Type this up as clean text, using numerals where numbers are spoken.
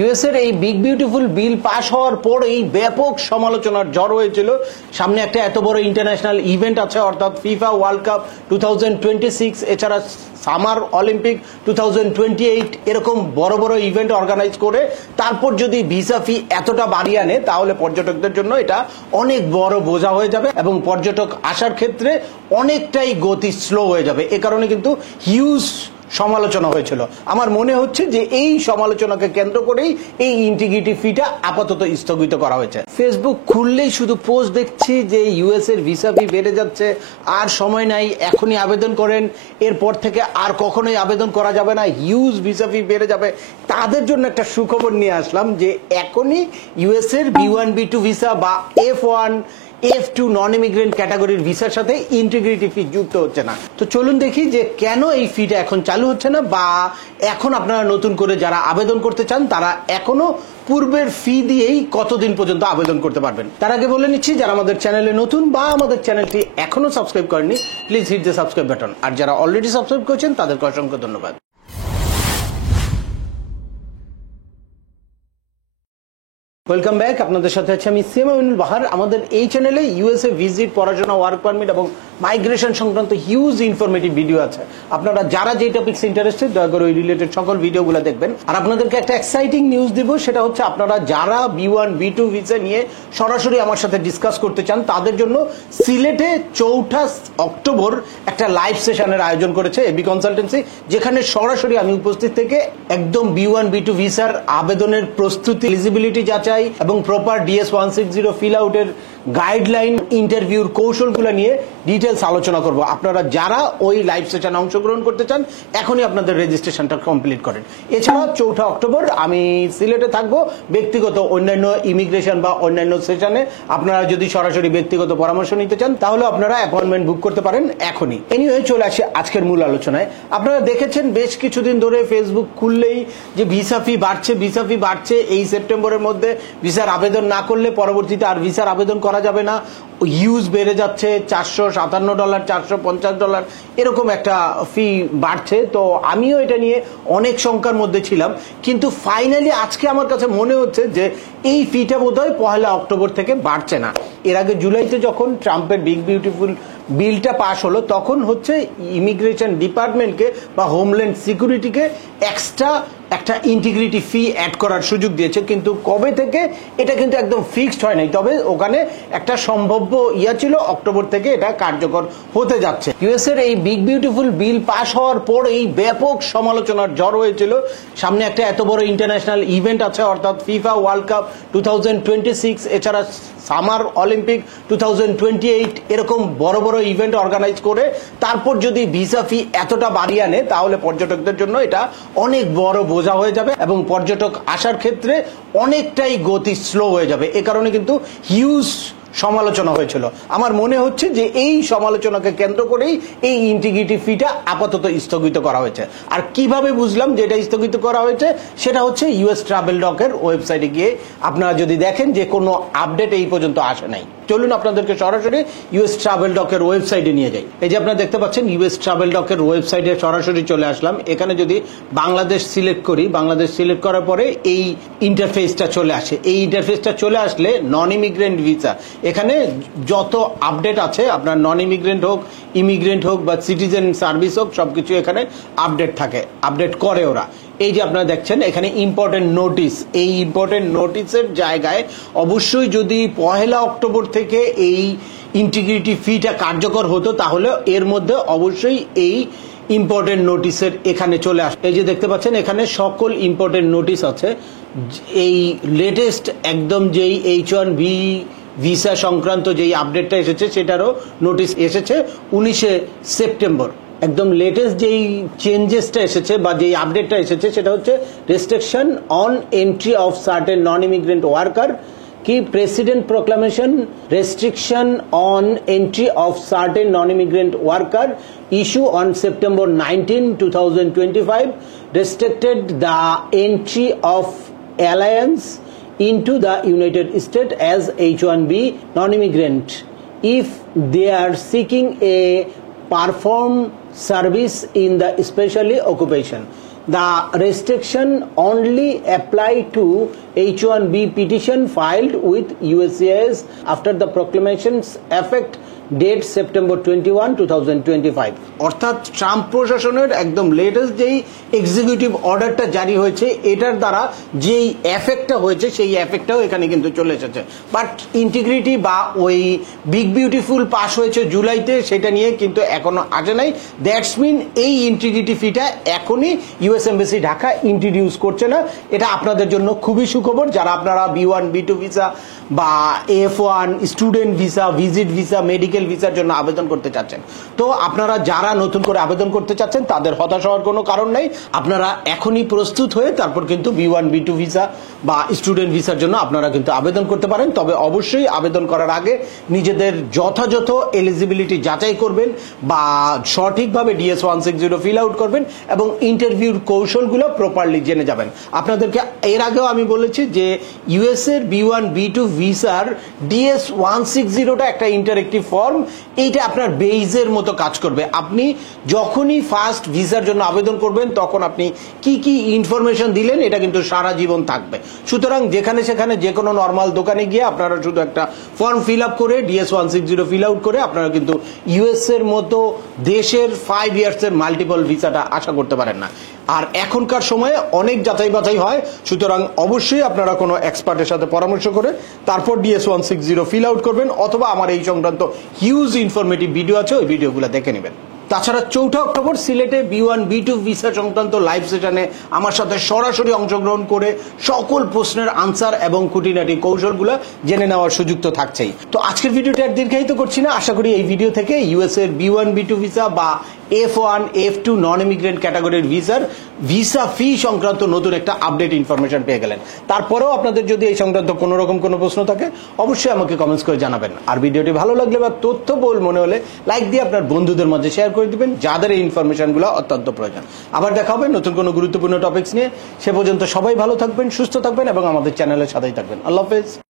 ইউএসের এই big beautiful bill pass হওয়ার পর এই ব্যাপক সমালোচনার ঝড় হয়েছিল। সামনে একটা এত বড় ইন্টারন্যাশনাল ইভেন্ট আছে, অর্থাৎ ফিফা ওয়ার্ল্ড কাপ 2026, এছাড়া সামার অলিম্পিক 2028, এরকম বড় বড় ইভেন্ট অর্গানাইজ করে তারপর যদি ভিসা ফি এতটা বাড়িয়ে আনে তাহলে পর্যটকদের জন্য এটা অনেক বড় বোঝা হয়ে যাবে এবং পর্যটক আসার ক্ষেত্রে অনেকটাই গতি স্লো হয়ে যাবে। এ কারণে কিন্তু হিউজ সমালোচনা হয়েছিল। আমার মনে হচ্ছে যে এই সমালোচনাকে কেন্দ্র করেই এই ইন্টিগ্রিটি ফিটা আপাতত স্থগিত করা হয়েছে। ফেসবুক খুললেই শুধু পোস্ট দেখছি যে ইউএস এর ভিসা ফি বেড়ে যাচ্ছে, আর সময় নাই, এখনই আবেদন করেন, এরপর থেকে আর কখনোই আবেদন করা যাবে না, হিউজ ভিসা ফি বেড়ে যাবে। তাদের জন্য একটা সুখবর নিয়ে আসলাম যে এখনই ইউএস এর B1 B2 ভিসা বা F1 F2 নন ইমিগ্রেন্ট ক্যাটাগরির ভিসার সাথে ইন্টিগ্রিটি ফি যুক্ত হচ্ছে না। তো চলুন দেখি যে কেন এই ফিটা এখন চালু হচ্ছে না, বা এখন আপনারা নতুন করে যারা আবেদন করতে চান তারা এখনো পূর্বের ফি দিয়েই কতদিন পর্যন্ত আবেদন করতে পারবেন। তার আগে বলে নিচ্ছি, যারা আমাদের চ্যানেলে নতুন বা আমাদের চ্যানেলটি এখনো সাবস্ক্রাইব করেননি, please hit the subscribe button. আর যারা অলরেডি সাবস্ক্রাইব করেছেন তাদেরকে অসংখ্য ধন্যবাদ। Welcome back. আপনাদের সাথে আছে আমি সিএম আমিনুল বাহার। আমাদের এই চ্যানেলে ইউএসএ ভিজিট, পড়াশোনা, ওয়ার্ক পারমিট এবং মাইগ্রেশন সংক্রান্ত হিউজ ইনফরমেটিভ ভিডিও আছে। আপনারা যারা যে টপিকস ইন্টারেস্টেড দয়া করে ওই রিলেটেড সকল ভিডিওগুলো দেখবেন। আর আপনাদেরকে একটা এক্সাইটিং নিউজ দিব, সেটা হচ্ছে আপনারা যারা B1 B2 ভিসা নিয়ে সরাসরি আমার সাথে ডিসকাস করতে চান তাদের জন্য সিলেটে 4 অক্টোবর একটা লাইভ সেশনের আয়োজন করেছে এবি কনসালটেন্সি, যেখানে সরাসরি আমি উপস্থিত থেকে একদম B1 B2 ভিসার আবেদনের প্রস্তুতি, এলিজিবিলিটি যাচাই এবং প্রপার DS 160 ফিল আউটের গাইডলাইন, ইন্টারভিউর কৌশলগুলো নিয়ে ডিটেলস আলোচনা করব। আপনারা যারা ওই লাইভ সেশনে অংশগ্রহণ করতে চান এখনই আপনাদের রেজিস্ট্রেশনটা কমপ্লিট করেন। এছাড়া 4 অক্টোবর আমি সিলেটে থাকবো ব্যক্তিগত অন্যান্য ইমিগ্রেশন বা অন্যান্য সেশনে। আপনারা যদি সরাসরি ব্যক্তিগত পরামর্শ নিতে চান তাহলে আপনারা অ্যাপয়েন্টমেন্ট বুক করতে পারেন এখনই। এনিওয়ে, চলে আসি আজকের মূল আলোচনায়। আপনারা দেখেছেন বেশ কিছুদিন ধরে ফেসবুক খুললেই যে ভিসা ফি বাড়ছে। এই সেপ্টেম্বরের মধ্যে ভিসার আবেদন না করলে পরবর্তীতে আর ভিসার আবেদন করা যাবে না। হিউজ বেড়ে যাচ্ছে, $457, $450 এরকম একটা ফি বাড়ছে। তো আমিও এটা নিয়ে অনেক শঙ্কার মধ্যে ছিলাম, কিন্তু ফাইনালি আজকে আমার কাছে মনে হচ্ছে যে এই ফিটা বোধহয় 1 অক্টোবর থেকে বাড়ছে না। এর আগে জুলাইতে যখন ট্রাম্পের বিগ বিউটিফুল বিলটা পাস হলো তখন হচ্ছে ইমিগ্রেশন ডিপার্টমেন্টকে বা হোমল্যান্ড সিকিউরিটিকে এক্সট্রা একটা ইন্টিগ্রিটি ফি অ্যাড করার সুযোগ দিয়েছে, কিন্তু কবে থেকে এটা কিন্তু একদম ফিক্সড হয় নাই। তবে ওখানে একটা সম্ভাব্য ছিল অক্টোবর থেকে এটা কার্যকর হতে যাচ্ছে। ইউএস এর এই বিগ বিউটিফুল বিল পাস হওয়ার পর এই ব্যাপক সমালোচনার ঝড় হয়েছিল। সামনে একটা এত বড় ইন্টারন্যাশনাল ইভেন্ট আছে, অর্থাৎ ফিফা ওয়ার্ল্ড কাপ 2026, এছাড়া সামার অলিম্পিক 2028, এরকম বড় বড় ইভেন্ট অর্গানাইজ করে তারপর যদি ভিসা ফি এতটা বাড়িয়ে আনে তাহলে পর্যটকদের জন্য এটা অনেক বড় বোঝা হয়ে যাবে এবং পর্যটক আসার ক্ষেত্রে অনেকটাই গতি স্লো হয়ে যাবে। এ কারণে কিন্তু হিউজ সমালোচনা হয়েছিল। আমার মনে হচ্ছে যে এই সমালোচনাকে কেন্দ্র করেই এই ইন্টিগ্রিটি ফিটা আপাতত স্থগিত করা হয়েছে। আর কিভাবে বুঝলাম যে এটা স্থগিত করা হয়েছে, সেটা হচ্ছে ইউএস ট্রাভেল ডকের ওয়েবসাইটে গিয়ে আপনারা যদি দেখেন যে কোনো আপডেট এই পর্যন্ত আসে নাই। চলুন আপনাদেরকে সরাসরি ইউএস ট্রাভেল ডকের ওয়েবসাইটে নিয়ে যাই। এই যে আপনারা দেখতে পাচ্ছেন ইউএস ট্রাভেল ডকের ওয়েবসাইটে সরাসরি চলে আসলাম। এখানে যদি বাংলাদেশ সিলেক্ট করি, বাংলাদেশ সিলেক্ট করার পরে এই ইন্টারফেসটা চলে আসে। এই ইন্টারফেসটা চলে আসলে নন ইমিগ্রেন্ট ভিসা, এখানে যত আপডেট আছে, আপনার নন ইমিগ্রেন্ট হোক, ইমিগ্রেন্ট হোক বা সিটিজেন সার্ভিস হোক, সবকিছু এখানে আপডেট থাকে, আপডেট করে ওরা। এই যে আপনারা দেখছেন এখানে ইম্পর্টেন্ট নোটিশ, এই ইম্পর্টেন্ট নোটিশের জায়গায় অবশ্যই যদি 1 অক্টোবর থেকে এই ইন্টিগ্রিটি ফিটা কার্যকর হতো তাহলে এর মধ্যে অবশ্যই এই ইম্পর্টেন্ট নোটিশের এখানে চলে আসে। এই যে দেখতে পাচ্ছেন এখানে সকল ইম্পর্টেন্ট নোটিশ আছে। এই লেটেস্ট একদম যেই H1B ভিসা সংক্রান্ত যেই আপডেটটা এসেছে সেটারও নোটিশ এসেছে 19 সেপ্টেম্বর। একদম লেটেস্ট যেই চেঞ্জেসটা এসেছে বা যেই আপডেটটা এসেছে সেটা হচ্ছে restriction on entry of certain non immigrant worker কি president proclamation restriction on entry of certain non immigrant worker issue on September 19, 2025 restricted the entry of aliens into the United States as H1B non-immigrant if they are seeking a perform service in the specially occupation। the restriction only apply to H1B petition filed with USCIS after the proclamation's effect date September 21, 2025। অর্থাৎ Trump প্রশাসনের একদম latest যেই executive অর্ডারটা জারি হয়েছে এটার দ্বারা যেই এফেক্টটা হয়েছে সেই এফেক্টটাও এখানে কিন্তু চলে এসেছে। বাট ইন্টিগ্রিটি বা ওই বিগ বিউটিফুল পাস হয়েছে জুলাইতে, সেটা নিয়ে কিন্তু এখনো আসে নাই। দ্যাটস মিন এই ইন্টিগ্রিটি ফিটা এখনই ইউএস এমবাসি ঢাকা ইন্ট্রোডিউস করছে না। এটা আপনাদের জন্য খুবই সুখবর যারা আপনারা B1 B2 ভিসা বা F1 student visa, visit visa, medical ভিসার জন্য আবেদন করতে চাচ্ছেন। তো আপনারা যারা নতুন করে আবেদন করতে চাচ্ছেন তাদের হতাশ হওয়ার কোনো কারণ নাই। আপনারা এখনই প্রস্তুত হয়ে তারপর কিন্তু B1 B2 ভিসা বা স্টুডেন্ট ভিসার জন্য আপনারা কিন্তু আবেদন করতে পারেন। তবে অবশ্যই আবেদন করার আগে নিজেদের যথাযথ এলিজিবিলিটি যাচাই করবেন বা সঠিকভাবে DS-160 ফিল আউট করবেন এবং ইন্টারভিউর কৌশলগুলো প্রপারলি জেনে যাবেন। আপনাদেরকে এর আগেও আমি বলেছি যে ইউএস এর B1 B2 ভিসার DS-160টা একটা ইন্টারেক্টিভ ফর্ম, এইটা আপনার বেইজের মতো কাজ করবে। আপনি যখনই ফার্স্ট ভিসার জন্য আবেদন করবেন তখন আপনি কি কি ইনফরমেশন দিলেন এটা কিন্তু সারা জীবন থাকবে। সুতরাং যেখানে সেখানে যে কোনো নর্মাল দোকানে গিয়ে আপনারা শুধু একটা ফর্ম ফিল আপ করে DS-160 ফিল আউট করে আপনারা কিন্তু ইউএস এর মতো দেশের 5 ইয়ার্সের মাল্টিপল ভিসাটা আশা করতে পারেন না। আর এখনকার সময়ে অনেক যাচাই বাছাই হয়, সুতরাং অবশ্যই আপনারা কোনো এক্সপার্টের সাথে পরামর্শ করে তারপর DS-160 ফিল আউট করবেন, অথবা আমার এই সংক্রান্ত হিউজ ইনফরমেটিভ ভিডিও আছে, ওই ভিডিওগুলো দেখে নেবেন। তাছাড়া 4 অক্টোবর সিলেটে B1 B2 ভিসা সংক্রান্ত লাইভ সেশনে আমার সাথে সরাসরি অংশগ্রহণ করে সকল প্রশ্নের আনসার এবং খুঁটিনাটি কৌশলগুলো জেনে নেওয়ার সুযোগ তো থাকছেই। তো আজকের ভিডিওটি আর দীর্ঘায়িত করছি না। আশা করি এই ভিডিও থেকে ইউএস এর B1 B2 ভিসা বা F1 F2 নন ইমিগ্রেন্ট ক্যাটাগরির ভিসার ভিসা ফি সংক্রান্ত নতুন একটা আপডেট ইনফরমেশন পেয়ে গেলেন। তারপরেও আপনাদের যদি এই সংক্রান্ত কোনো রকম কোনো প্রশ্ন থাকে অবশ্যই আমাকে কমেন্টস করে জানাবেন। আর ভিডিওটি ভালো লাগলে বা তথ্যবহুল মনে হলে লাইক দিয়ে আপনার বন্ধুদের মধ্যে শেয়ার করে দিবেন যাদের এই ইনফরমেশনগুলো অত্যন্ত প্রয়োজন। আবার দেখা হবে নতুন কোনো গুরুত্বপূর্ণ টপিকস নিয়ে। সে পর্যন্ত সবাই ভালো থাকবেন, সুস্থ থাকবেন এবং আমাদের চ্যানেলের সাথেই থাকবেন। আল্লাহ হাফেজ।